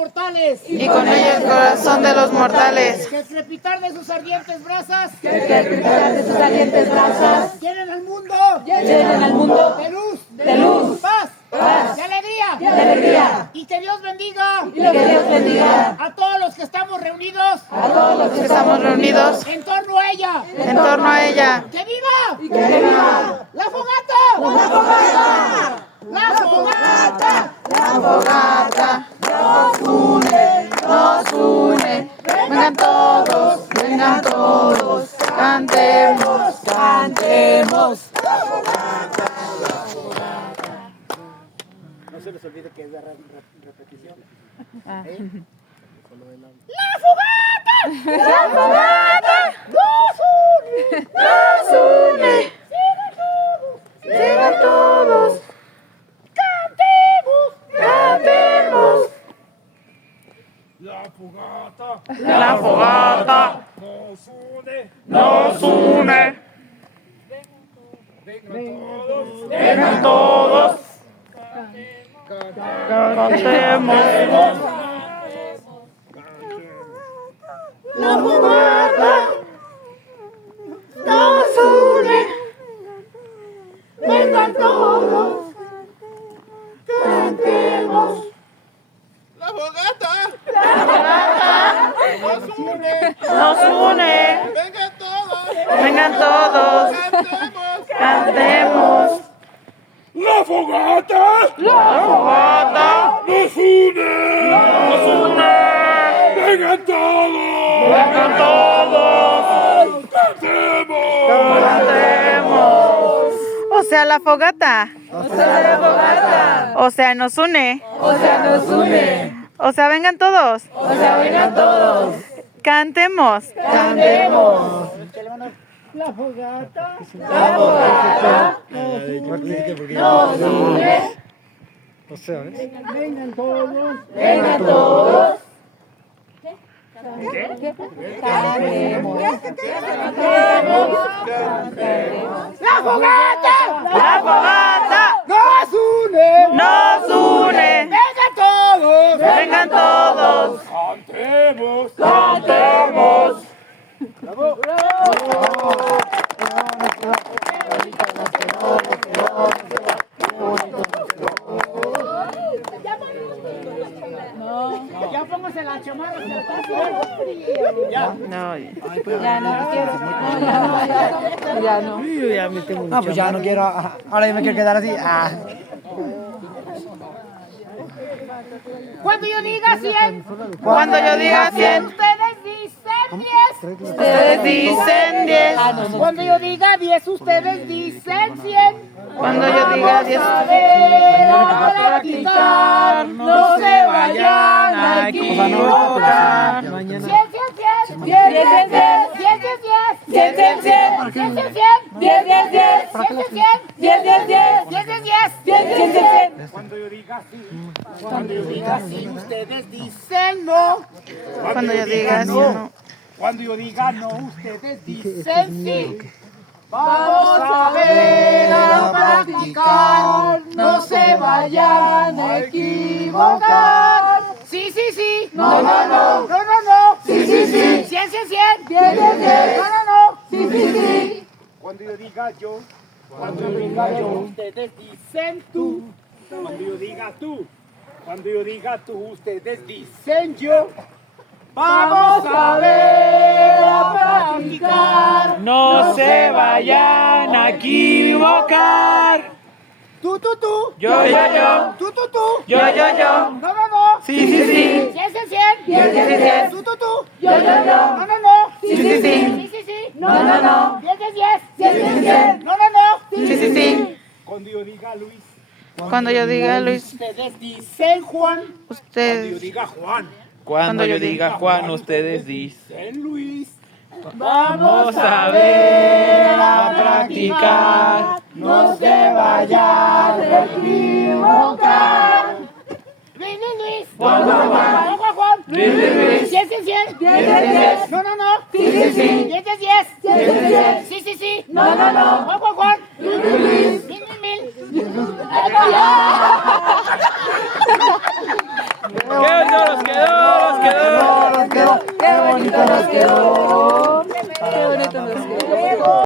mortales. Y con ella el corazón de los mortales. Que el crepitar de sus ardientes brasas. Llenen al mundo. De luz. Paz. De alegría. Y que Dios bendiga. A todos los que estamos reunidos. En torno a ella. ¡Que viva! ¡La fogata! Nos une. Vengan todos, cantemos. No se les olvide que es de repetición. ¡La fogata! Nos une. Sigan todos. Cantemos. La fogata nos une. Vengan todos. Cantemos. La fogata nos une. Vengan todos. Cantemos. La fogata Nos une. vengan todos, Cantemos. la fogata nos une, vengan todos, cantemos. O sea, la fogata. O sea, nos une. O sea, vengan todos. Cantemos. La fogata. Nos une. Vengan todos. La fogata. Nos une. Vengan todos. Cantemos. Ya póngase la chamarra. Pues ya no quiero. Ahora yo me quiero quedar así. Cuando yo diga 100. Cuando yo diga 100, Ustedes dicen 10. ustedes dicen 10. Cuando yo diga 10, ustedes dicen 100. Cuando yo diga 10, A ver, a practicar, no se vayan a equivocar. 100, 100, 100. 10, 10, 10. 10, 10, 10. 10, 10, 10. 10, 10, 10. 10, 10, 10. 10, 10, 10. 10, 10, 10. 10, 10, 10. 10, 10, 10. Cuando yo diga sí, ustedes dicen no. cuando yo diga 100, Cuando yo diga no, ustedes dicen sí. Vamos a ver a practicar, no se vayan a equivocar. Sí, sí, sí. No, no, no. No, no, no. Sí, sí, sí. 100, 100, 100. 10, 10, 10. No, no, no. Sí, sí, sí. Cuando yo diga yo, ustedes dicen tú. Cuando yo diga tú, ustedes dicen yo. Vamos a ver a practicar. No se vayan a equivocar. Tú. Yo. Tú. Yo. No, no, no. Sí, sí, sí. 100, 100, 100. 10, 10, 10. Tú. Yo. No, no, no. Sí, sí, sí. Sí, sí, sí. No, no, no. 10, 10, 10. 10, 10, 10. No, no, no. Sí, sí, sí. Cuando yo diga Luis, Cuando yo diga Luis, ustedes dicen Juan. ustedes. Diga Juan. Cuando yo diga Juan, ustedes dicen. En Luis. Vamos a ver a practicar. No se vayan a equivocar. Luis. Juan. Luis. 100, 100, 100. 10, 10. No, no, no. Sí, sí, sí. 10, 10, 10. 10, 10. Sí, sí, sí. No, no, no. Juan. Luis. Mil. ¿Qué? quedó. Nos quedó, qué bonito nos quedó.